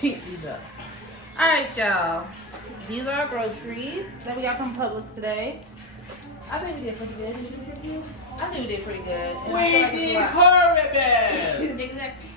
You know. All right, y'all. These are our groceries that we got from Publix today. I think we did pretty good. I think we did pretty good. And We did horrible. Exactly.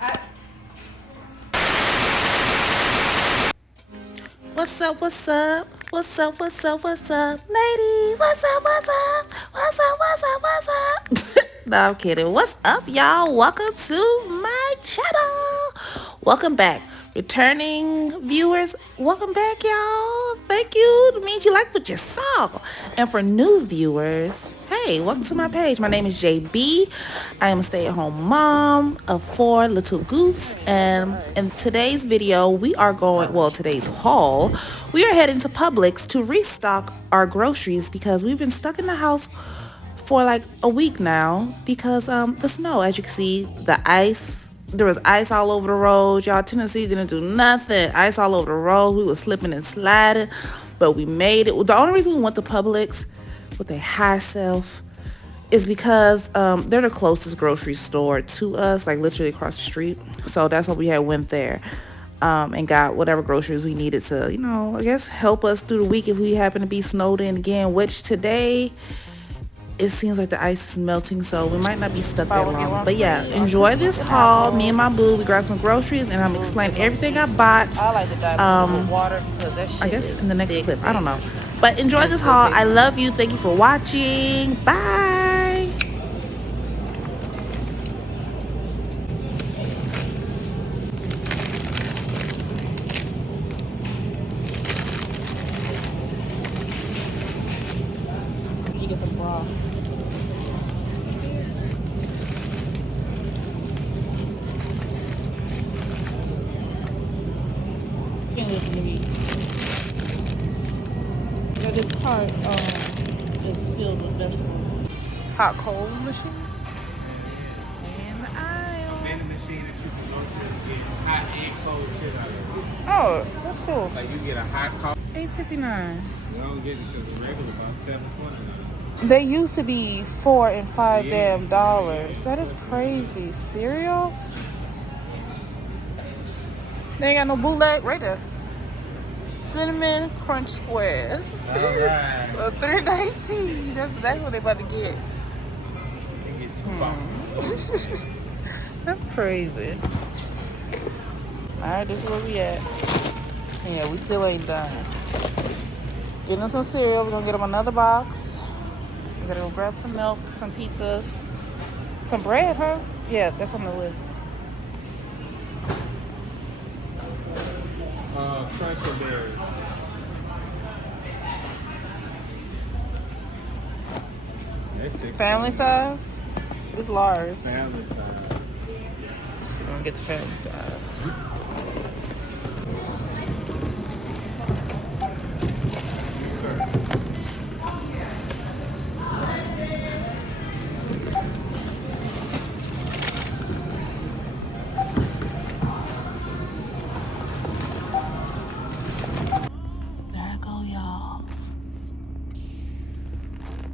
What's up, what's up? What's up, what's up, what's up? Ladies, what's up, what's up? What's up, what's up, what's up? No, I'm kidding. What's up, y'all? Welcome to my channel. Welcome back. Returning viewers, welcome back, y'all. Thank you. It means you liked what you saw. And for new viewers, hey, welcome to my page. My name is JB. I am a stay-at-home mom of 4 little goofs. And in today's video, we are going, well, today's haul, we are heading to Publix to restock our groceries because we've been stuck in the house for like a week now because the snow, as you can see, the ice. There was ice all over the road, y'all. Tennessee didn't do nothing. Ice all over the road. We were slipping and sliding, but we made it. The only reason we went to Publix with a high self is because they're the closest grocery store to us, like literally across the street. So that's why we had went there and got whatever groceries we needed to, you know, I guess help us through the week if we happen to be snowed in again, which today it seems like the ice is melting, so we might not be stuck that long. But yeah, enjoy this haul. Me and my boo, we grabbed some groceries, and I'm explaining everything I bought. I like to dive with water because that shit I guess is in the next thick. clip. I don't know. But enjoy this haul. I love you. Thank you for watching. Bye. You get some broth. Can't listen to me. But this cart is filled with vegetables. Hot cold machine. In the aisle. Vending machine that you can go to and get hot and cold shit out of it. Oh, that's cool. Like you get a hot coffee. $8.59. You don't get it because the regular about $7.20. They used to be $4 and $5 Yeah. damn dollars. That is crazy. Cereal? They ain't got no bootleg right there. Cinnamon Crunch Squares. Alright. $3.19. That's what they about to get. You get $2. That's crazy. Alright, this is where we at. Yeah, we still ain't done. Getting them some cereal. We're gonna get them another box. We're gonna go grab some milk, some pizzas, some bread, huh? Yeah, that's on the list. Crunch or berry? That's $6. Family size? This large. Family size. We're gonna get the family size.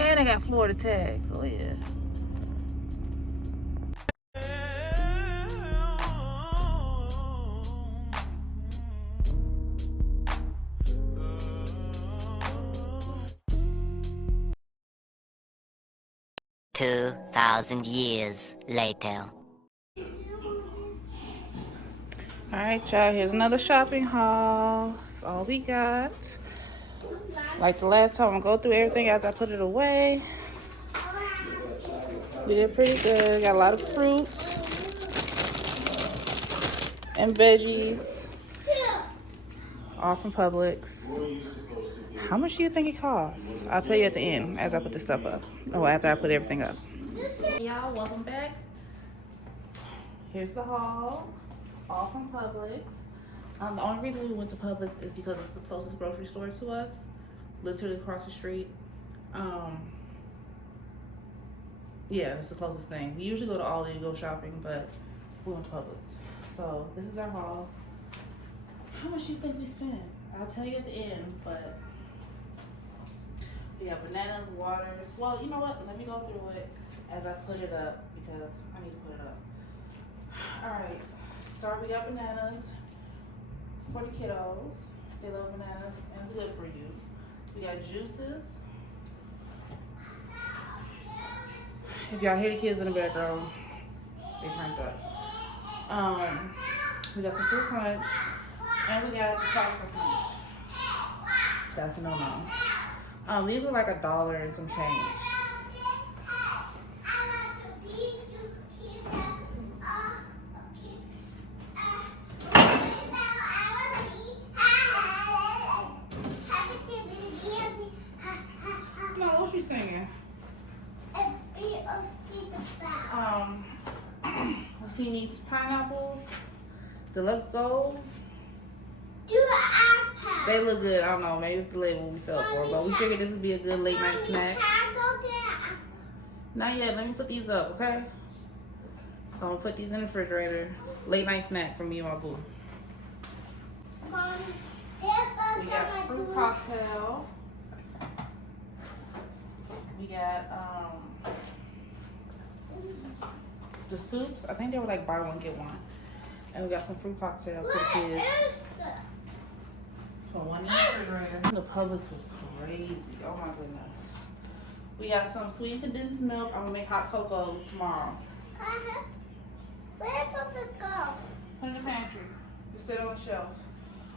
And I got Florida tags. Oh yeah. $2,000 later. Alright, y'all, here's another shopping haul. That's all we got. Like the last time, I'm gonna go through everything as I put it away. We did pretty good. Got a lot of fruit and veggies. All from Publix. How much do you think it costs? I'll tell you at the end as I put this stuff up. Oh, after I put everything up. Hey y'all, welcome back. Here's the haul. All from Publix. The only reason we went to Publix is because it's the closest grocery store to us. Literally across the street. Yeah, that's the closest thing. We usually go to Aldi to go shopping, but we went to Publix. So this is our haul. How much do you think we spent? I'll tell you at the end, but we got bananas, waters. Well, you know what? Let me go through it as I put it up because I need to put it up. All right, we got bananas, for the kiddos. They love bananas and it's good for you. We got juices. If y'all hear the kids in the background, they turned up. We got some fruit punch and we got chocolate punch. That's a no-no. These were like $1 and some change. No, what you singing? We seen these pineapples, deluxe gold. They look good. I don't know. Maybe it's the label we fell for, but we figured this would be a good late night snack. Not yet. Let me put these up, okay? So I'm gonna put these in the refrigerator. Late night snack for me and my boo. We got fruit cocktail. We got the soups. I think they were like buy one get one. And we got some fruit cocktail for the kids. So one in the refrigerator. The Publix was crazy. Oh my goodness. We got some sweet condensed milk. I'm gonna make hot cocoa tomorrow. Where's supposed to go? Put it in the pantry. Just sit on the shelf.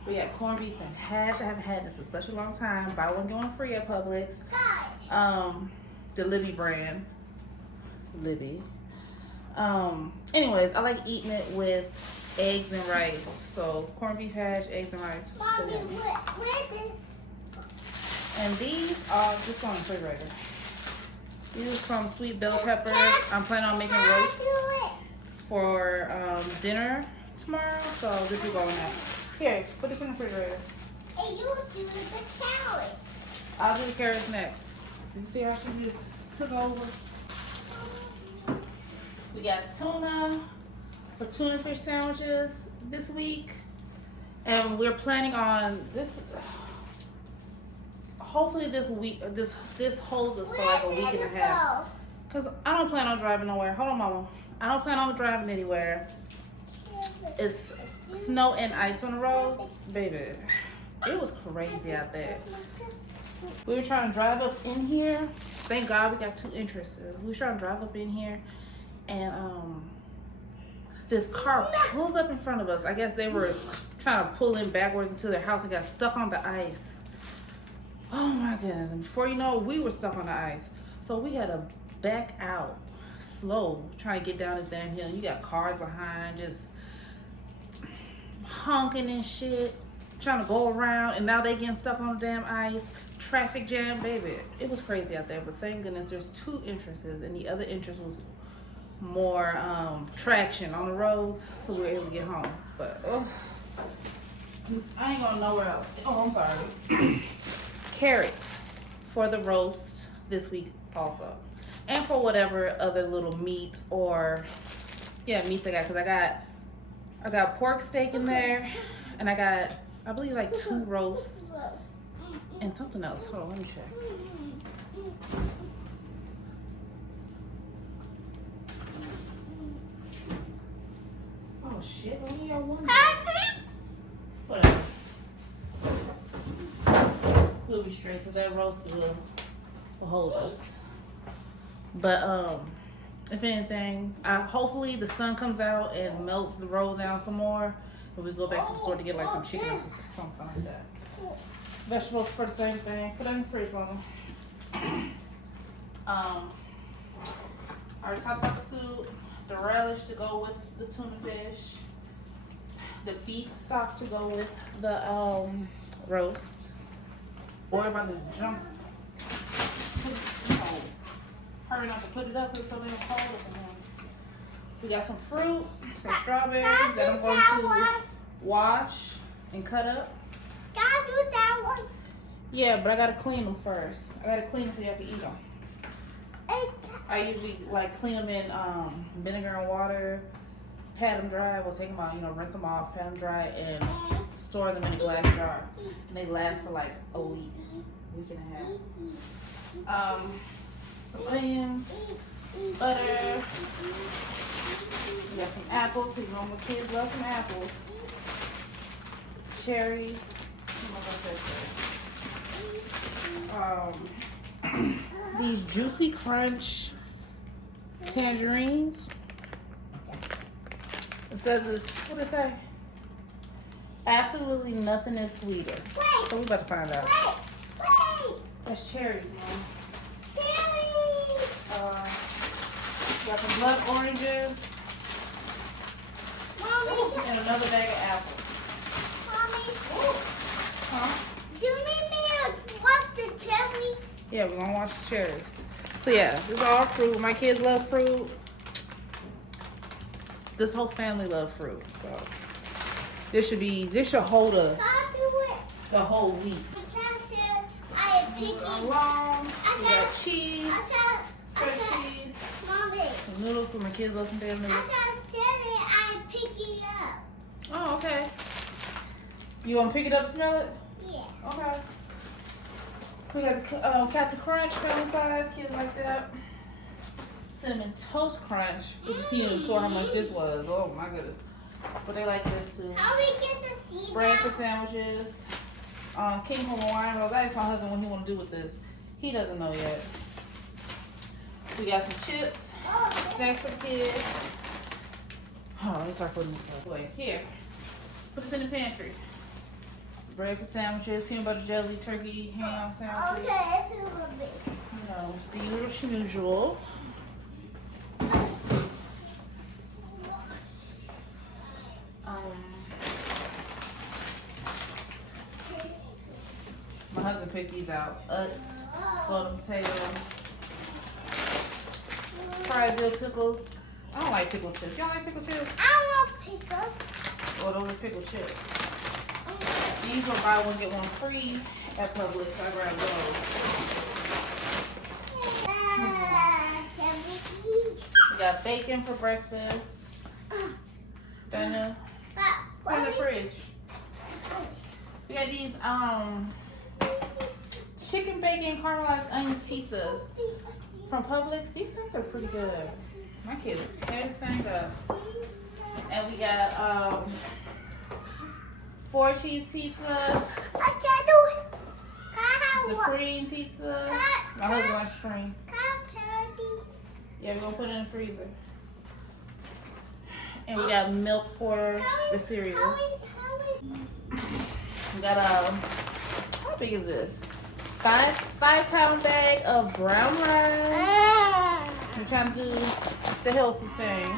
We got corned beef and hash. I haven't had this in such a long time. Buy one get one free at Publix. The Libby brand. Libby. Anyways, I like eating it with eggs and rice. So corned beef hash, eggs and rice. Mommy, So yummy. where's this? And these are just on the refrigerator. These are some sweet bell peppers. I'm planning on making roast for dinner tomorrow. So this will go in that. Here, put this in the refrigerator. And you do the carrot. I'll do the carrots next. You see how she just took over? We got tuna for tuna fish sandwiches this week. And we're planning on this. Hopefully this week, this holds us for like a week and a half. Cause I don't plan on driving nowhere. Hold on, mama. I don't plan on driving anywhere. It's snow and ice on the road, baby. It was crazy out there. We were trying to drive up in here. Thank God we got 2 entrances. We were trying to drive up in here, and this car pulls up in front of us. I guess they were trying to pull in backwards into their house and got stuck on the ice. Oh my goodness. And before you know it, we were stuck on the ice. So we had to back out slow, trying to get down this damn hill. You got cars behind just honking and shit, trying to go around, and now they getting stuck on the damn ice. Traffic jam, baby. It was crazy out there, but thank goodness there's 2 entrances, and the other entrance was more traction on the roads, so we were able to get home. But I ain't going nowhere else. Oh, I'm sorry. Carrots for the roast this week also, and for whatever other little meat or meats I got, because I got pork steak in there, and I got, I believe, like 2 roasts and something else. Hold on, let me check. Oh shit, only got 1. Whatever. We'll be straight because that roast will hold us. But if anything, hopefully the sun comes out and melts the roll down some more, and we go back to the store to get like some chicken or something like that. Vegetables for the same thing. Put it in the fridge, mama. I already talked about the soup, the relish to go with the tuna fish, the beef stock to go with the roast. Boy, about to jump. Hurry up to put it up because something will cold up in there. We got some fruit, some strawberries that I'm going to wash and cut up. Can I do that one? Yeah, but I gotta clean them first. I gotta clean them so you have to eat them. I usually like clean them in vinegar and water, pat them dry. We'll take them out, rinse them off, pat them dry, and store them in a glass jar. And they last for like a week and a half. Some onions, butter. We got some apples, because you know my kids love some apples. cherries. These Juicy Crunch tangerines. It says it's, what does it say? Absolutely nothing is sweeter. Wait. So we about to find out. Wait. That's cherries, man. Cherries. Got some blood oranges Mommy. and another bag of apples. Mommy. Huh? Do you need me to watch the cherries? Yeah, we're gonna watch the cherries. So yeah, this is all fruit. My kids love fruit. This whole family love fruit. So this should hold us I'll do it. the whole week. I am picking. Long. We got I cheese, got, fresh cheese, Mommy. some noodles for my kids love some damn I noodles. said I'm picking up. Oh, okay. You wanna pick it up and smell it? Yeah. Okay. We got Captain Crunch, family size, kids like that. Cinnamon Toast Crunch. We just seen in the store how much this was. Oh my goodness. But they like this too. How we get to see Bread that? for sandwiches. King Hawaiian rolls. I asked my husband what he want to do with this. He doesn't know yet. We got some chips, snacks for the kids. Hold on, let me start putting this away. Here, put this in the pantry. Bread for sandwiches, peanut butter jelly, turkey, ham sandwiches. Okay, it's a little bit. You know, the usual. My husband picked these out. Utz, golden potato, fried dill pickles. I don't like pickle chips. Y'all like pickle chips? I want pickles. Well, those are pickle chips. These are buy one get one free at Publix. So I grabbed those. We got bacon for breakfast. Then in the fridge. We got these chicken bacon caramelized onion pizzas from Publix. These things are pretty good. My kids tear this thing up. And we got 4 cheese pizza, I can't do it. Can I have one? supreme pizza. My husband likes supreme. Can I have carroty? Yeah, we're gonna put it in the freezer. And we got milk for the cereal. We got how big is this? 5-pound bag of brown rice. We're trying to do the healthy thing.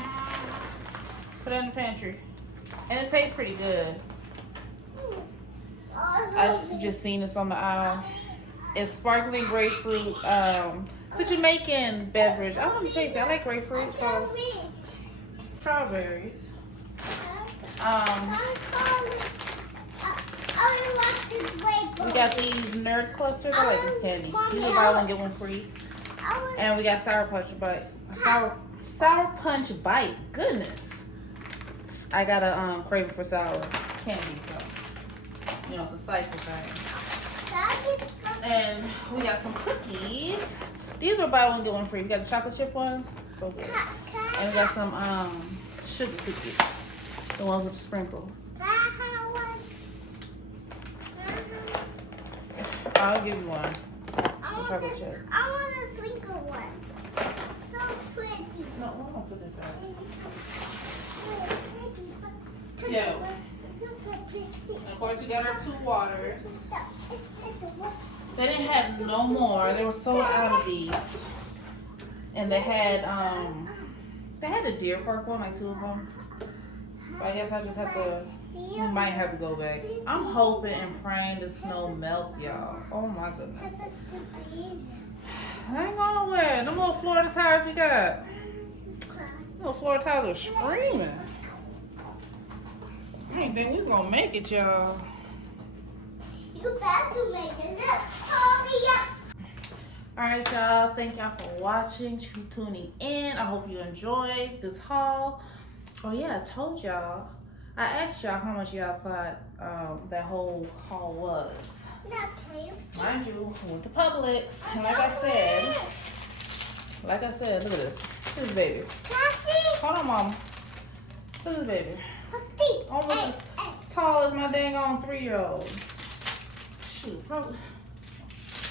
Put it in the pantry. And it tastes pretty good. I just seen this on the aisle. It's sparkling grapefruit. It's a Jamaican beverage. I want to taste it. I like grapefruit, so strawberries. We got these nerd clusters. I like these candies. These are buy one get one free. And we got sour punch bites. Goodness, I got a craving for sour candy, so you know it's a cycle thing. And we got some cookies. These are buy one get one free. We got the chocolate chip ones, so good. And we got some sugar cookies, the ones with the sprinkles. I'll give you one. Chocolate chip. I want a sprinkle one. So pretty. No, I'm gonna put this out. Pretty. Yeah. And of course, we got our 2 waters. They didn't have no more. They were sold out of these. And they had the Deer Park one, like 2 of them. But I guess I just have to. We might have to go back. I'm hoping and praying the snow melts, y'all. Oh my goodness. I ain't going nowhere. Them little Florida tires we got. Little Florida tires are screaming. I didn't think we was gonna make it, y'all. You better make it. Look, hurry up. Alright, y'all. Thank y'all for watching, tuning in. I hope you enjoyed this haul. Oh yeah, I told y'all. I asked y'all how much y'all thought that whole haul was. Mind you, I went to Publix, and like I said, look at this. Look at this baby. Hold on, mama. Look at this baby. Almost tall as my dang on 3-year-old. Shoot, probably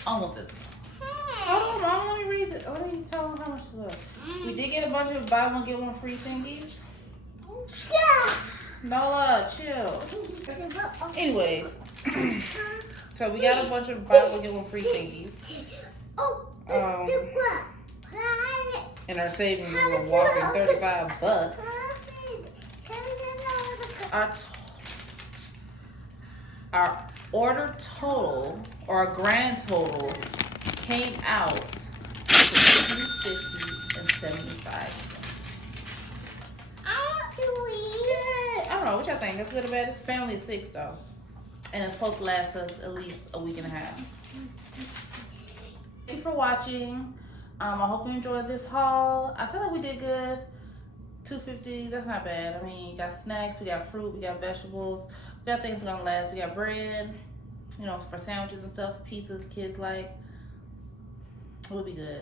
almost as tall. Hold on, Mama, let me read it. Let me tell them how much it was. We did get a bunch of buy one get one free thingies. Nola, chill. Anyways, so we got a bunch of buy one get one free thingies. And our savings was a whopping $35. Our order total, or our grand total, came out to $2.5075. I don't know what y'all think. That's good or bad? It's family of 6 though, and it's supposed to last us at least a week and a half. Thank you for watching. I hope you enjoyed this haul. I feel like we did good. $2.50, that's not bad. I mean, you got snacks, we got fruit, we got vegetables, we got things gonna last. We got bread, you know, for sandwiches and stuff, pizzas kids like. It would be good.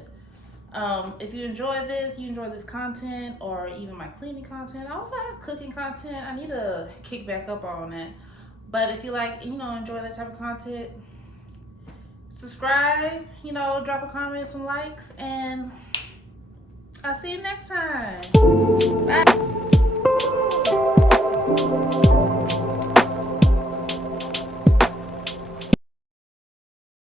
If you enjoyed this, you enjoy this content, or even my cleaning content. I also have cooking content. I need to kick back up on that. But if you like, you know, enjoy that type of content, subscribe, you know, drop a comment, some likes, and I'll see you next time. Bye.